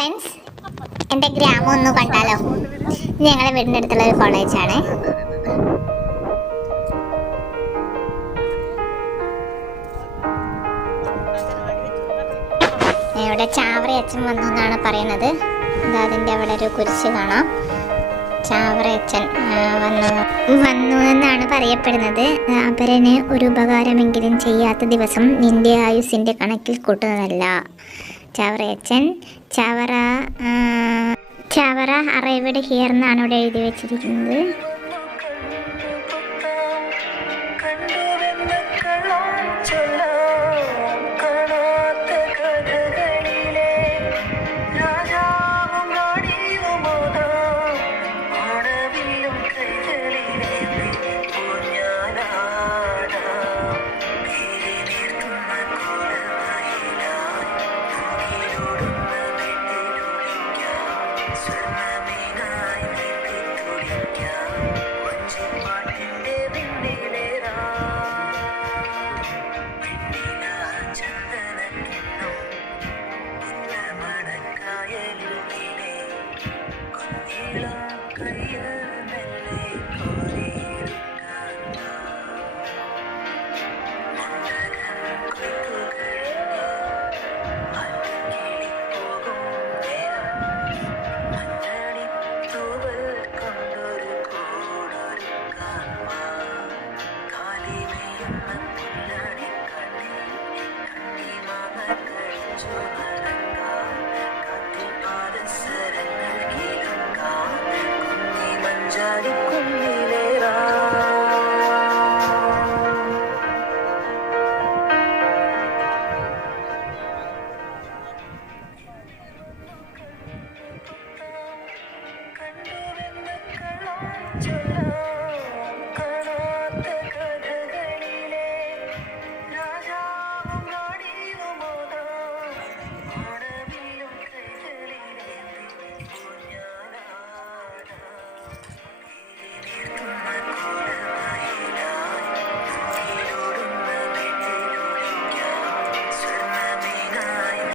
Friends, എൻ്റെ ഗ്രാമം ഒന്ന് കണ്ടാലോ? ഇത് ഞങ്ങളുടെ വീടിൻ്റെ അടുത്തുള്ള ഒരു കോളേജാണ്. ഇവിടെ ചാവറയച്ചൻ വന്നു എന്നാണ് പറയുന്നത്. അതിൻ്റെ അവിടെ ഒരു കുരിശ് കാണാം. ചാവറയച്ചൻ വന്നു എന്നാണ് പറയപ്പെടുന്നത്. അപരന് ഒരു ഉപകാരമെങ്കിലും ചെയ്യാത്ത ദിവസം നിന്റെ ആയുസിൻ്റെ കണക്കിൽ കൂട്ടുന്നതല്ല. ചാവറയച്ചൻ ചാവറ അറൈവ്ഡ് ഹിയർ എന്നാണ് ഇവിടെ എഴുതി വെച്ചിരിക്കുന്നത്.